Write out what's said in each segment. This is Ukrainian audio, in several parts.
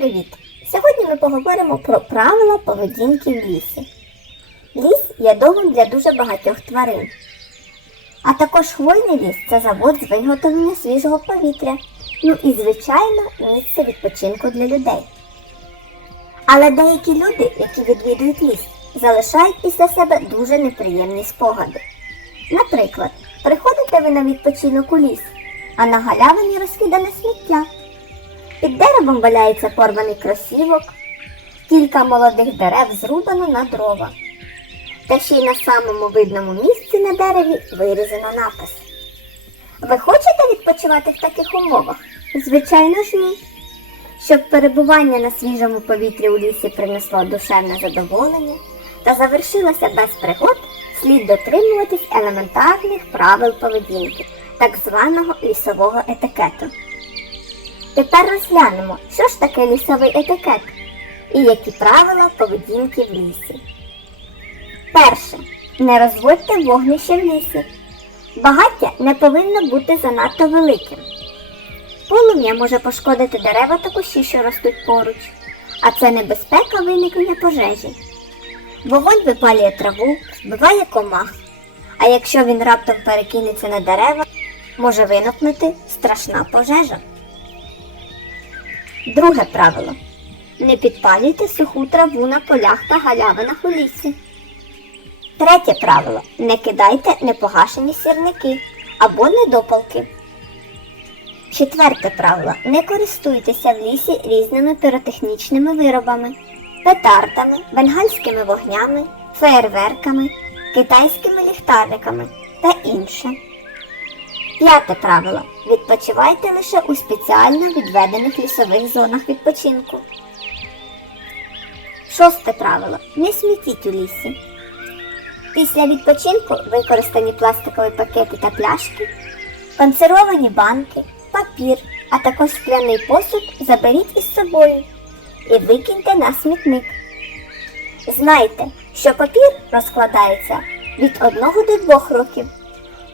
привіт! Сьогодні ми поговоримо про правила поведінки в лісі. Ліс є домом для дуже багатьох тварин. А також хвойний ліс це завод з виготовлення свіжого повітря. Ну і, звичайно, місце відпочинку для людей. Але деякі люди, які відвідують ліс, залишають після себе дуже неприємні спогади. Наприклад, приходите ви на відпочинок у ліс, а на галявині розкидане сміття. Деревом валяється порваний кросівок, кілька молодих дерев зрубано на дрова. Та ще й на самому видному місці на дереві вирізано напис. Ви хочете відпочивати в таких умовах? Звичайно ж ні. Щоб перебування на свіжому повітрі у лісі принесло душевне задоволення та завершилося без пригод, слід дотримуватись елементарних правил поведінки, так званого лісового етикету. Тепер розглянемо, що ж таке лісовий етикет і які правила поведінки в лісі. Перше. Не розводьте вогнище в лісі. Багаття не повинно бути занадто великим. Полум'я може пошкодити дерева та кущі, що ростуть поруч, а це небезпека виникнення пожежі. Вогонь випалює траву, вбиває комах, а якщо він раптом перекинеться на дерева, може виникнути страшна пожежа. Друге правило. Не підпалюйте суху траву на полях та галявинах у лісі. Третє правило. Не кидайте непогашені сірники або недопалки. Четверте правило. Не користуйтеся в лісі різними піротехнічними виробами, петардами, бенгальськими вогнями, феєрверками, китайськими ліхтариками та інше. П'яте правило. Відпочивайте лише у спеціально відведених лісових зонах відпочинку. Шосте правило. Не смітіть у лісі. Після відпочинку використані пластикові пакети та пляшки, консервовані банки, папір, а також скляний посуд заберіть із собою і викиньте на смітник. Знайте, що папір розкладається від 1 до 2 років,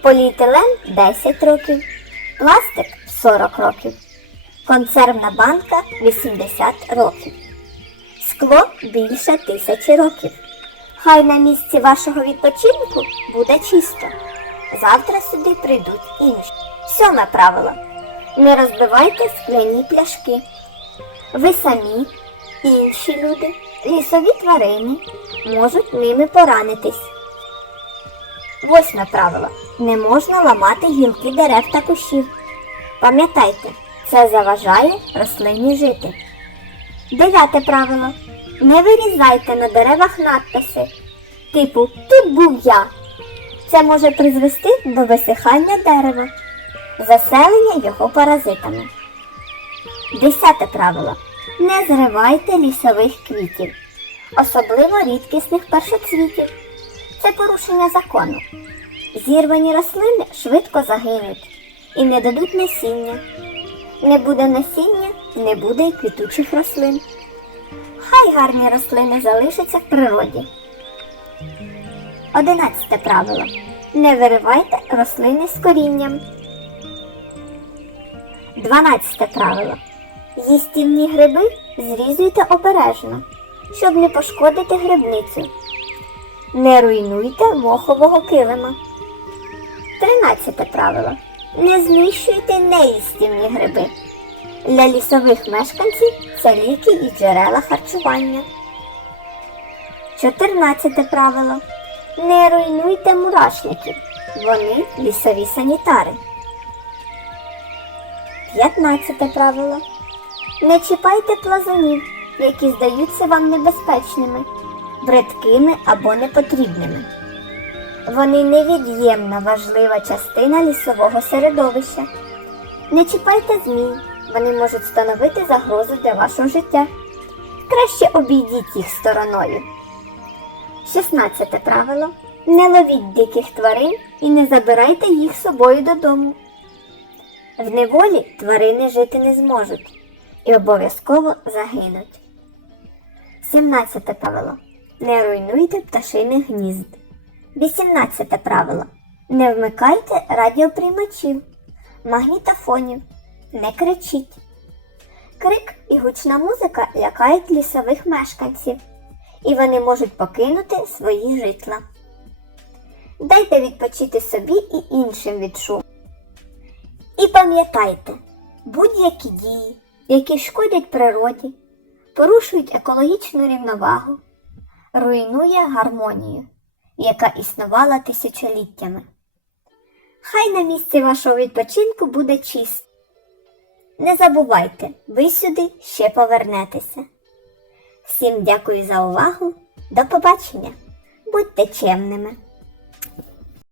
поліетилен 10 років, пластик 40 років, консервна банка 80 років, скло більше тисячі років. Хай на місці вашого відпочинку буде чисто. Завтра сюди прийдуть інші. Сьоме правило. Не розбивайте скляні пляшки. Ви самі, інші люди, лісові тварини можуть ними поранитись. Восьме правило. Не можна ламати гілки дерев та кущів. Пам'ятайте, це заважає рослині жити. Дев'яте правило. Не вирізайте на деревах надписи. Типу Тут був я. Це може призвести до висихання дерева, заселення його паразитами. Десяте правило. Не зривайте лісових квітів, особливо рідкісних першоцвітів. Це порушення закону. Зірвані рослини швидко загинуть і не дадуть насіння. Не буде насіння, не буде й квітучих рослин. Хай гарні рослини залишаться в природі. Одинадцяте правило. Не виривайте рослини з корінням. Дванадцяте правило. Їстівні гриби зрізуйте обережно, щоб не пошкодити грибницю. Не руйнуйте мохового килима. Тринадцяте правило. Не знищуйте неїстівні гриби. Для лісових мешканців це ліки і джерела харчування. 14 правило. Не руйнуйте мурашників. Вони лісові санітари. 15 правило. Не чіпайте плазунів, які здаються вам небезпечними, бридкими або непотрібними. Вони невід'ємна важлива частина лісового середовища. Не чіпайте змій, вони можуть становити загрозу для вашого життя. Краще обійдіть їх стороною. 16 правило. Не ловіть диких тварин і не забирайте їх з собою додому. В неволі тварини жити не зможуть і обов'язково загинуть. 17 правило. Не руйнуйте пташиних гнізд. 18 правило. Не вмикайте радіоприймачів, магнітофонів. Не кричіть. крик і гучна музика лякають лісових мешканців, і вони можуть покинути свої житла. Дайте відпочити собі і іншим від шуму. І пам'ятайте, будь-які дії, які шкодять природі, порушують екологічну рівновагу, руйнує гармонію, яка існувала тисячоліттями. Хай на місці вашого відпочинку буде чисто. Не забувайте, ви сюди ще повернетеся. Всім дякую за увагу. До побачення. Будьте чемними.